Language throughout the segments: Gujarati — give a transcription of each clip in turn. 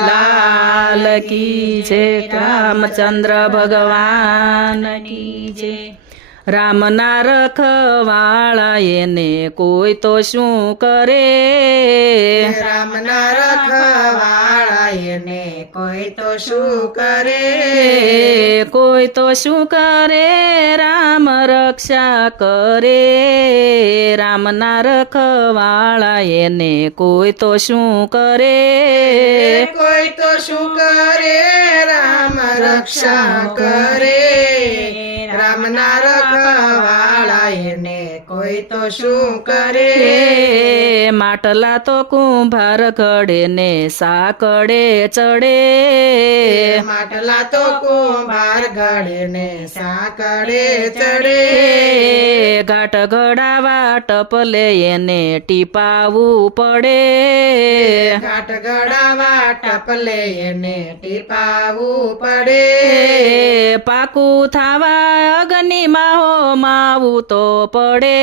લાલ કી છે રામચંદ્ર ભગવાન કી છે રામના રખવાળા એને કોઈ તો શું કરે રામના રખવાળા એને કોઈ તો શું કરે કોઈ તો શું કરે રામ રક્ષા કરે રામના રખવાળા એને કોઈ તો શું કરે? કોઈ તો શું કરે? રામ રક્ષા કરે. રામના રખવાળા કોઈ તો શું કરે? માટલા તો કુંભાર કડે ને સાકડે ચડે. માટલા તો કુંભાર ઘડે ને સાકડે ચડે. ઘાટ ઘડાવા ટપલે એને ટીપાવું પડે. ઘાટ ગડાવા ટપલે એને ટીપાવું પડે. પાકું થાવા અગ્નિમાં હો માવું તો પડે.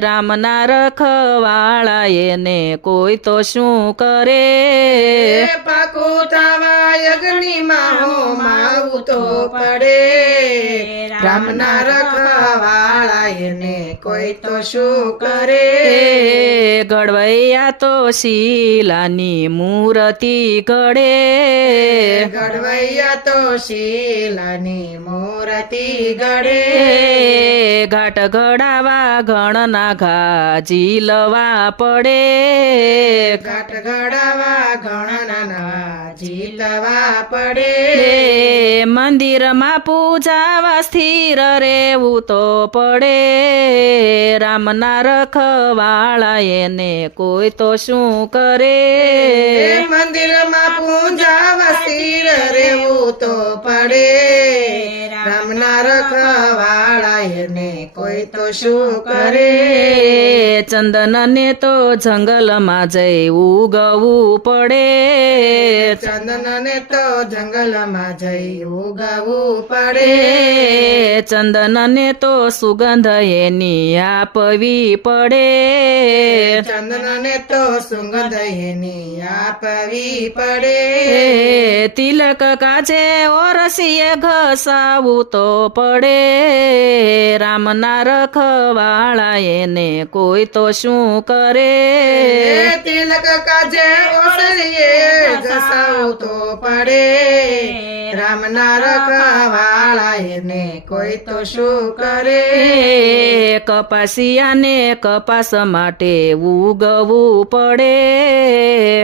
રામના રખવાળા એને કોઈ તો શું કરે? તો પડે. રામના રખવાળા એને કોઈ તો શું કરે? ગડવૈયા તો શીલાની મૂર્તિ ઘડે. ગડવૈયા તો શીલાની મૂર્તિ ઘડે. ઘાટ ઘડાવા ઘણના ઘા ઝીલવા પડે. ઘાટ પડે. મંદિરમાં પૂજાવા સ્થિર રેવું તો પડે. રામના રખવાળા એને કોઈ તો શું કરે? મંદિરમાં પૂજા સ્થિર રેવું તો પડે. રામના રખવાળા એને કોઈ તો શું કરે? ચંદન ને તો જંગલમાં જઈ ઉગવું પડે. ચંદનને તો જંગલમાં જઈ ઉગાવવું પડે. એ ચંદન ને તો સુગંધ એની આપવી પડે. ચંદનને તો સુગંધ એની આપવી પડે. તિલક કાજે ઓરસીએ ઘસાવું તો પડે. રામના રખવાળા એને કોઈ તો શું કરે? તિલક કાજે ઓસરીએ ઘસાવ તો પડે. રામના રખવાળા એને કોઈ તો શું કરે? કપાસિયાને કપાસ માટે ઉગવું પડે.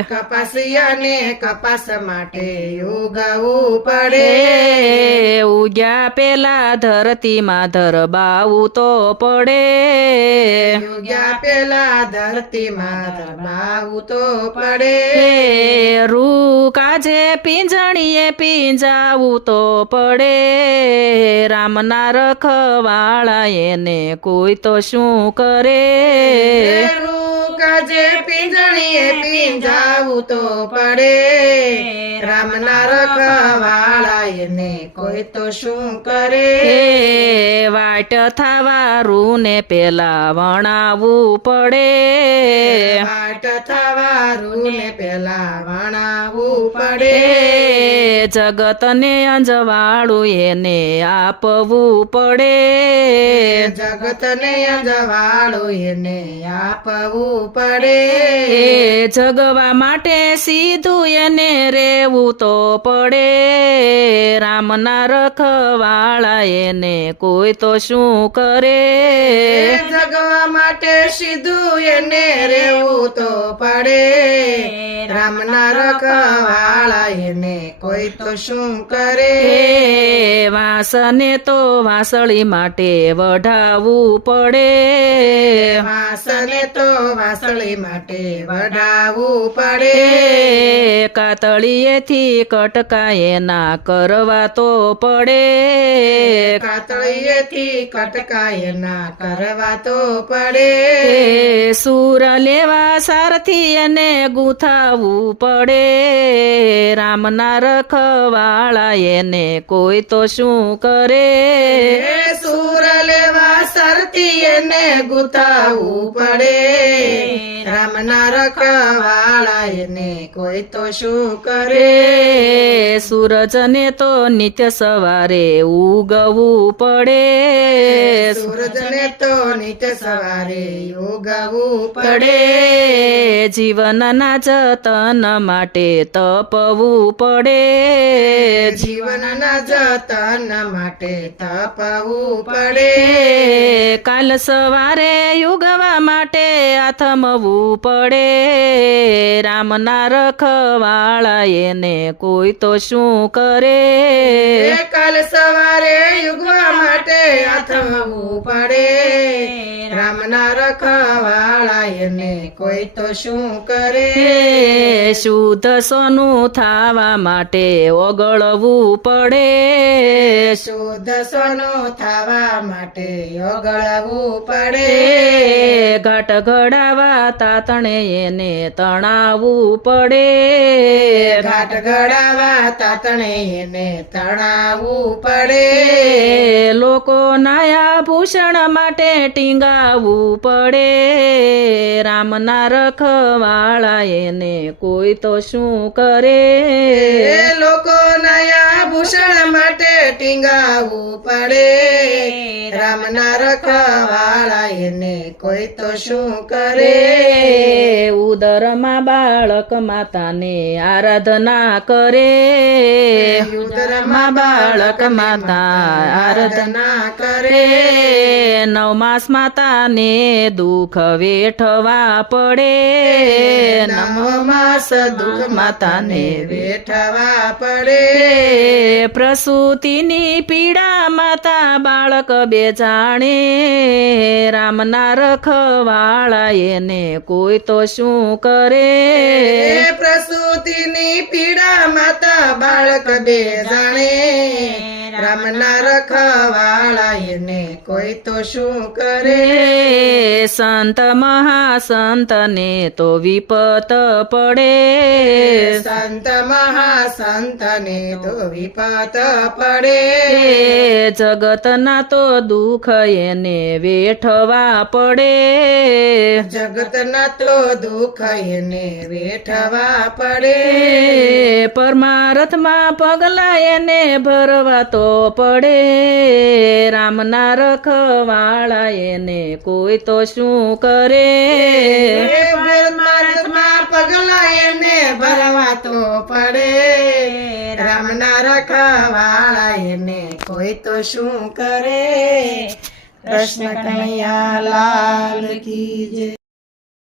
કપાસિયાને કપાસ માટે ઉગાવવું પડે. ઉગ્યા પેલા ધરતીમાં ધરબાવું તો પડે. ઉગ્યા પેલા ધરતીમાં ધરબાવું તો પડે. રૂ કાજે પિંજણીએ પિંજાવું તો પડે. રામના રખવાળા એને કોઈ તો શું કરે? કાજે પિંજણીએ પિંજાવું તો પડે. રામના રખવાળા એને કોઈ તો શું કરે? એ વાટ થવારું ને પેલા વણાવવું પડે વાટ થવારું ને પેલા વણાવવું પડે જગતને અંજવાળું એને આપવું પડે. જગતને અંજવાળું એને આપવું પડે. જગવા માટે સીધું એને રેવું તો પડે. રામના રખવાળા એને કોઈ તો શું કરે? જગવા માટે સીધું એને રેવું તો પડે. રામના રખવાળા એને કોઈ તો શું કરે? વાસને તો વાસળી માટે વઢાવવું પડે. વાસને તો વાસળી માટે વઢાવવું પડે. કાતળીએથી કટકા એના કરવા તો પડે. કાતળીએથી કટકાય ના કરવા તો પડે. સુર લેવા સારથી અને ગુથાવું પડે. રામના રખવાળા એને કોઈ તો શું કરે? સુર લેવા સારથી એને ગુથાવું પડે. રામ રામના રખવાળા એને કોઈ તો શું કરે? સૂરજને તો નિત્ય સવારે ઉગવું પડે. સૂરજને તો નિત્ય સવારે ઉગવું પડે. પડે જીવનના જતન માટે તપવું પડે. જીવનના જતન માટે તપવું પડે. કાલ સવારે યુગવા માટે આથમવું પડે. રામના રખવાળા એને કોઈ તો શું કરે? કાલ સવારે યુગવા માટે અથવું પડે. રામના રખવાળા એને કોઈ તો શું કરે? શુદ્ધ સોનું થાવા માટે ઓગળવું પડે. શુદ્ધ સોનું થવા માટે ઓગળવું પડે. ઘટ ઘડાવા તાતણે એને તણાવવું પડે. ઘાટ ઘડાવા તાતણે એને તણાવવું પડે. લોકો નાયા ભૂષણ માટે ટીંગાવવું પડે. રામના રખવાળા એને કોઈ તો શું કરે? લોકો નયા ભૂષણ માટે ટીંગાવું પડે. રામના રખવાળા એને કોઈ તો શું કરે? ઉદરમાં બાળક માતાને આરાધના કરે. ઉદરમાં બાળક માતા આરાધના કરે. નવમાસ નવ માસ માતાને દુઃખ વેઠવા પડે. નમો સદુ દુઃખ માતાને વેઠવા પડે. પ્રસૂતિની પીડા માતા બાળક બે જાણે. રામના રખવાળા એને કોઈ તો શું કરે? પ્રસૂતિની પીડા માતા બાળક બે જાણે. રામના રખવાળા એને કોઈ તો શું કરે? સંત મહાસંતને તો વિપત પડે. સંત મહાસંતને તો વિપત પડે. જગત જગતના તો દુઃખ એને વેઠવા પડે. જગતના તો દુઃખ એને વેઠવા પડે. પરમારથમાં પગલા એને ભરવા તો પડે રામના રખવાળા એને કોઈ તો શું કરે? પગલા એને ભરવા તો પડે. રામના રખવાળા એને કોઈ તો શું કરે? કૃષ્ણ કનૈયા લાલ કી જય.